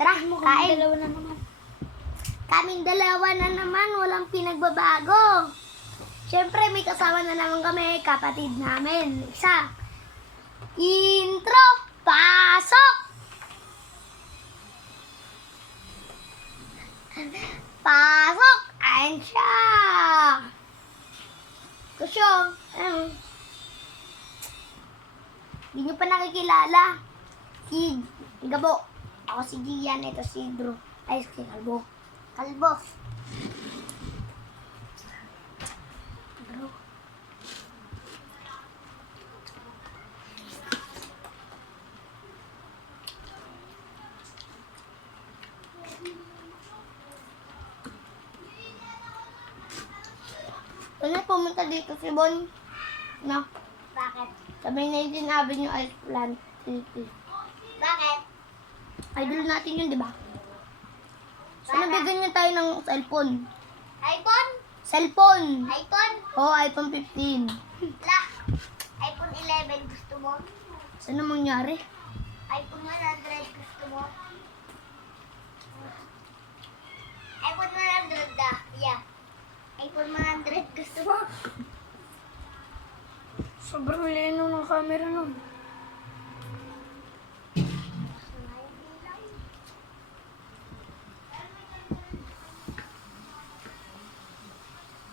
Tara, kain. Dalawa na naman. Kaming dalawa na naman, walang pinagbabago. Siyempre, may kasama na naman kami, kapatid namin. Isa. Intro! Pasok! Pasok! Ayan siya! Kusyo, hindi nyo pa nakikilala. Si Gabo. Ako si Gian, ito si Drew. Ay, si Kalbo. Kalbo. Drew. Ano pumunta dito si Bon? No? Bakit? Sabi na yung sinabi niyo ay plant city. Bakit? Idol natin yun, di ba? So, nabigyan niya tayo ng cellphone. iPhone? Cellphone! iPhone? Oo, iPhone 15. La. iPhone 11 gusto mo? Saan mangyari? iPhone 100 gusto mo? iPhone 100 da. Yeah. iPhone 100 gusto mo? Sobrang lino ng camera nun.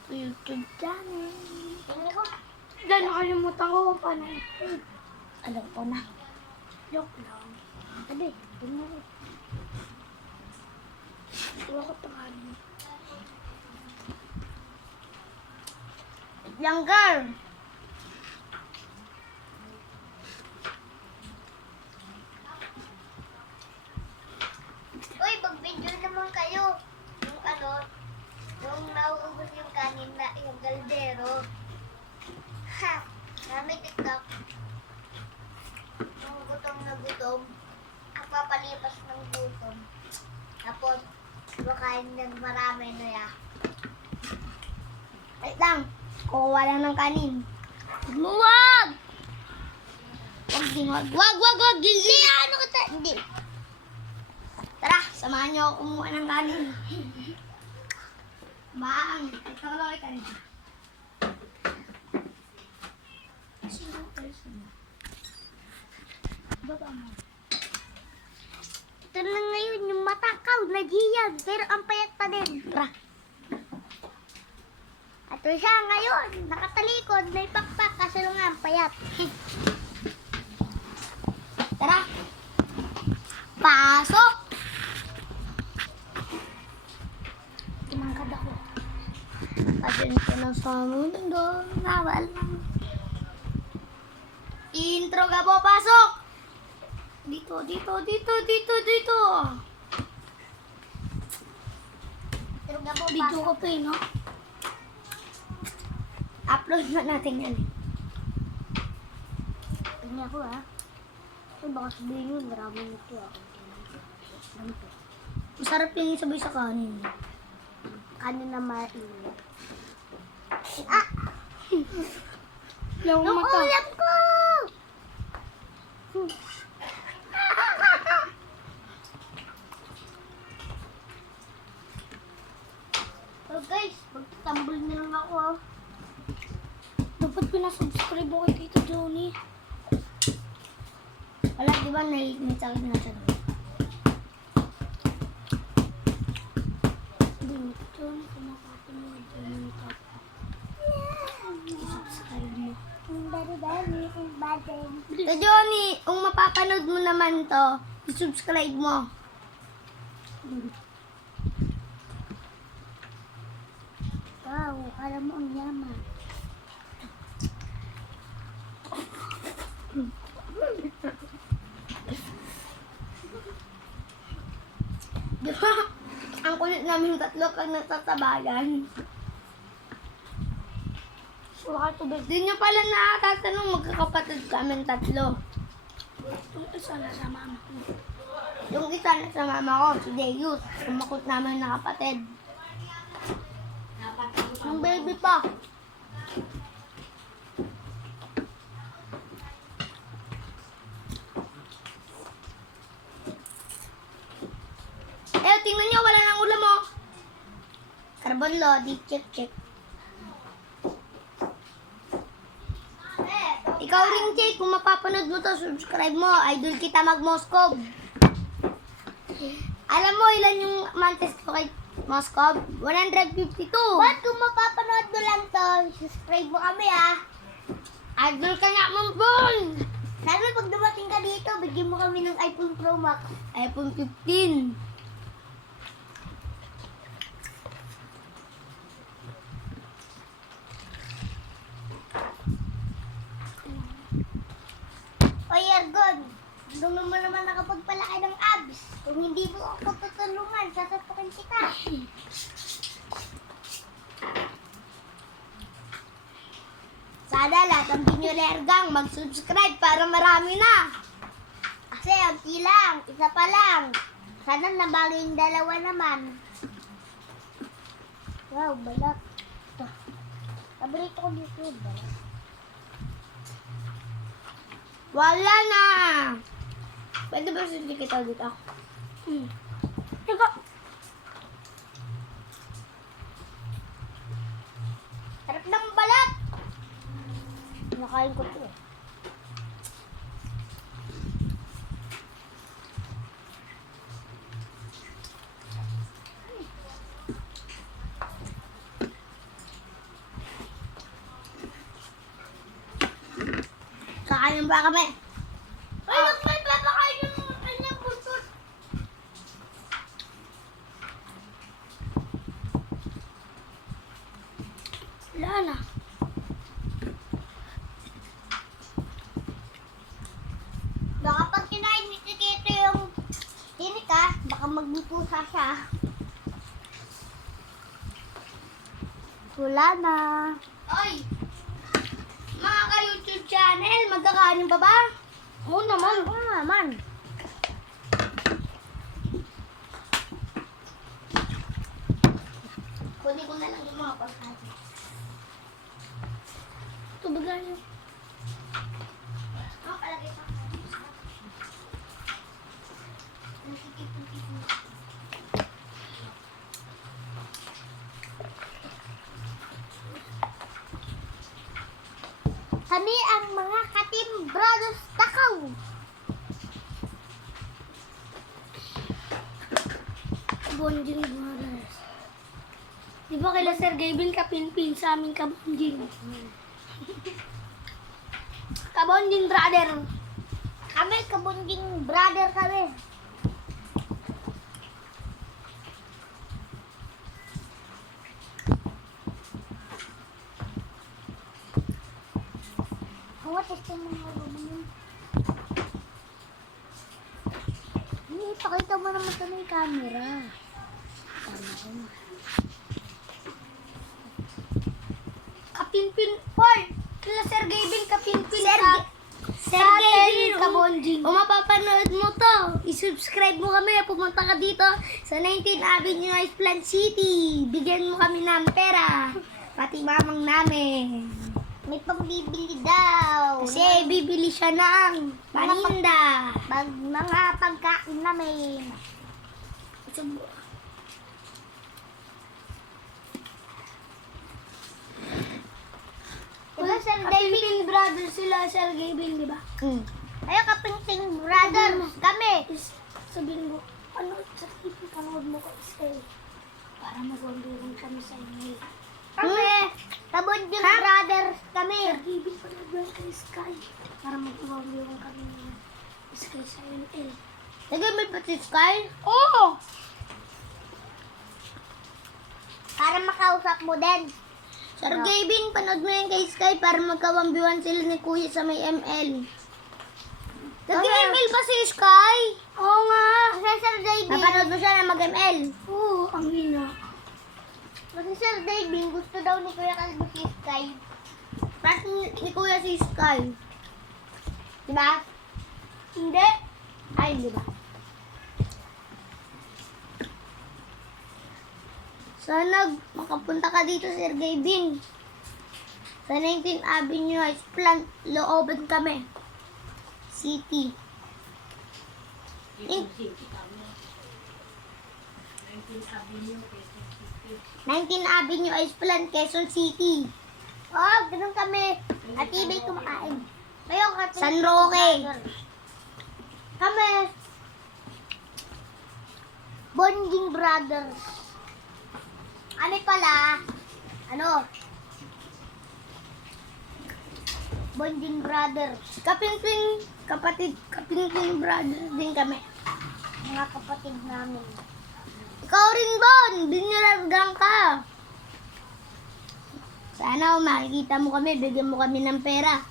YouTube channel. Tingnan ko. Dahil nakalimutan ko kung paano. Alam ko na. Joke lang. Sabi, tingnan ko. Iwa ko pangalan. Younger. Uy, mag-video naman kayo. Yung ano, yung nauubos yung kanin na yung kaldero. Ha! May TikTok. Yung gutom na gutom. Ang papalipas ng gutom. Tapos, makain ng marami na ya. Wait lang. Kukuha lang ng kanin. Huwag! Wag! Hindi! Ano ka ta? Hindi. Tara, samahan niyo ako kumuha ng kanin. Baang. Ito ka lang ay kanin. Sino person? Baba mo. Ito na ngayon yung matakaw na Gian. Pero ang payat pa din. Tara. At siya ngayon, nakatalikod, may pakpak kasi nga ang payat. Tara. Pasok! Tumangkad ako. Pasensya na sa mundo. Nawal lang. Intro ka po, pasok! Dito. Pero nga po, Video ko pa no? Upload na natin yan. Tingnan ako ha. Ay, baka sabihin nyo, maraming ito ako. Masarap yung sabay sa kanin. Kanin na mainit. Yung Yung mata. ulam ko! So guys, magtatambol na lang ako ha. Dapat pinasubscribe mo kay Tito Johnny. Wala, di ba may sakit na siya? Hindi, Johnny, kung makapanood yung top. Subscribe mo. Tito Johnny, kung mapapanood mo naman to, subscribe mo. Wow, alam mo ang yaman. Di ba? Ang kulit namin tatlo kang nagtatabayan. Di nyo pala nakatatanong magkakapatid kami tatlo. Yung isa na sa mama ko. Yung isa na sa mama ko, si Deus. Sumakot namin na kapatid. Yung baby pa. tingnan nyo, wala nang ulam, oh. Carbon Lodi, check. Ikaw rin, check. Kung mapapanood mo to, subscribe mo. Idol kita mag-Moskov. Alam mo, ilan yung mantis ko kay Moskov? 152. Ba't kung mapapanood mo lang to, subscribe mo kami Idol ka nga, Mumpon. Sana pag dumating ka dito, bigyan mo kami ng iPhone Pro Max. iPhone 15. Oy, Ergon, doon mo naman nakapagpalaki ng abs. Kung hindi mo ako tutulungan, sasapukin kita. Sana lahat ng Binyolergang mag-subscribe para marami na. Kasi unti lang, isa pa lang. Sana nabago yung dalawa naman. Wow, balat. Paborito ko dito yung balat. Wala na. Pwede ba hindi kita dito? Teka. Sarap ng balat. Nakain ko ito. Kakain ba kami? Ay, wag may papakain yung kanyang buntot. Wala na. Baka pag kinain ni Chiquito yung tinik baka magbupusa siya. Wala na. Oy! Mga ka-YouTube channel, magkakanin pa ba? Oo naman. Oo naman. Kunin ko na lang yung mga pagkain. Ito ba ganyan? Palagay pa. Kami ang mga Katim Brothers Takaw. Bonjing Brothers. Di ba kaila Sir Gavin kapinpin sa aming kabonjing? Kabonjing brother. Kami kabunding brother kami. Hawa, testing mo nga ba yun? Pakita mo naman ito na yung camera. Tama ko na. Kapinpin. Hoy! Kaila Sir Gavin kapinpin Sir sa... Sir sa Gavin, atin, kabonjing. Kung mapapanood mo to, isubscribe mo kami. Pumunta ka dito sa 19 Avenue East Plant City. Bigyan mo kami ng pera. Pati mamang namin. May pambibili daw. Kasi bibili siya ng paninda. Mga pagkain namin. Diba, Sir David? Kapinpin brothers sila, Sir Gavin, di ba? Ayaw kapinting brother. Kami. Sabihin mo, ano, sa panood mo ko is para mag-wondering kami sa email. Kami. Kabunding brothers kami. Sir Gavin, panood mo kay Sky. Para mag-wondering kami ng Sky sa email. Nag-email pa si Sky? Oo! Para makausap mo din. Sir Gavin, panood mo yan kay Sky para magkawambiwan sila ni Kuya sa may ML. Nag-email ba si Sky? Oo nga. Kasi Sir David. Napanood mo siya na mag-ML? Oo, ang hina. Kasi Sir David, gusto daw ni Kuya Kalbo si Sky. Parang ni Kuya si Sky. Diba? Hindi. Ay, di ba? Sana makapunta ka dito, Sir Gavin. Sa 19 Avenue East Plant, looban kami. City. 19 Avenue, Esplan, Quezon City. Oh, ganun kami. Atibay kumakain. Ngayon kami. San Roque. Kami. Bonding Brothers. Kami pala, Bonding Brothers. Kapinpin brothers din kami. Mga kapatid namin. Ikaw rin, Bon! Binirargang ka. Sana makikita mo kami, bigyan mo kami ng pera.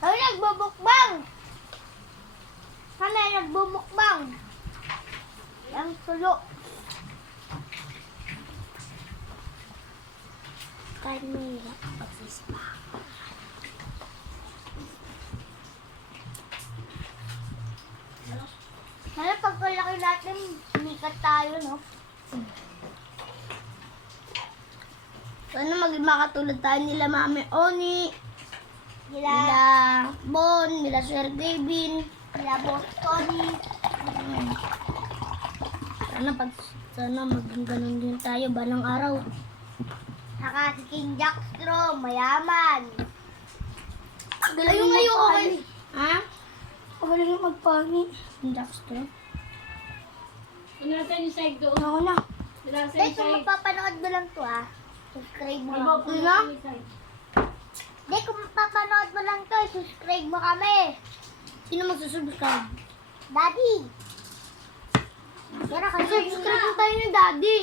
Kami nagbubukbang. Kami nagbubukbang. Ang tulo. Kahit mahirap pagsispa. Kaya pagkalaki natin, sumikat tayo, no? Sana maging makatulad tayo nila Mami Oni, Nila, nila Bon, nila Sir Gavin. nila Boss Tony. Sana maging ganun din tayo balang araw. Saka si King Jackstro, mayaman. Ayun ngayon, okay. Ha? Magaling yung magpangi. Ang Jackstro. Ano natin yung side doon? Ako na. Wala sa Dahil kung side. mapapanood mo lang to, subscribe mo Ay, lang. bawal Ano? na yung side. Dahil kung mapapanood mo lang to, subscribe mo kami. Sino magsusubscribe? Daddy. Pero kasi Subscribe mo tayo ni Daddy.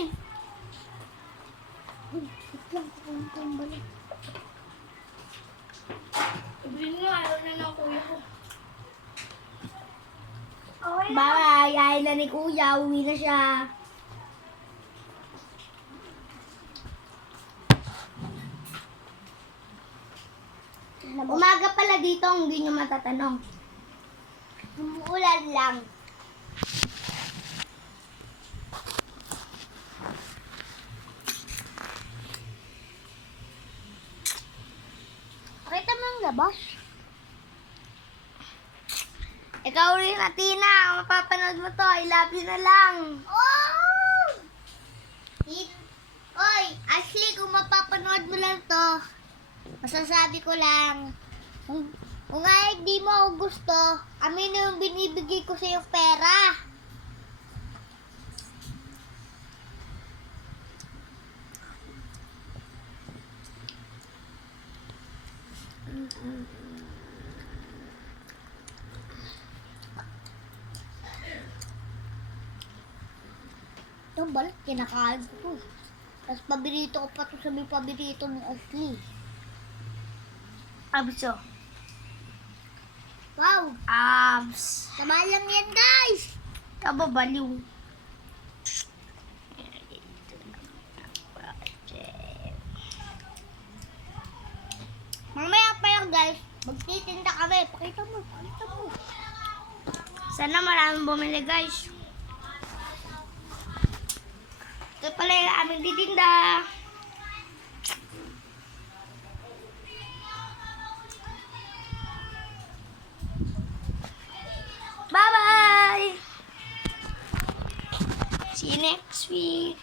Sabihin nga, ayaw na ng kuya ko. Okay lang. Bye! Ayaw na ni kuya. Uwi na siya. Umaga pala dito, hindi nyo matatanong. Umuulan lang. Pakita mo ang labas. Ikaw rin, Atina. Mapapanood mo to. I love you na lang. Oh! Oy, Ashley, kung mapapanood mo lang to, masasabi ko lang, kung nga hindi mo ako gusto, amin na yung binibigay ko sa yung pera. Ito, balik, kinakain ko to. Tapos paborito ko pa to sa may paborito ni Ashley. Abso. Wow! Abs. Tama lang yan, guys! Kababaliw. Mamaya pa yan, guys. Magtitinda kami. Pakita mo, pakita mo. Sana maraming bumili, guys. Ito pala yung aming titinda. Bye-bye! See you next week.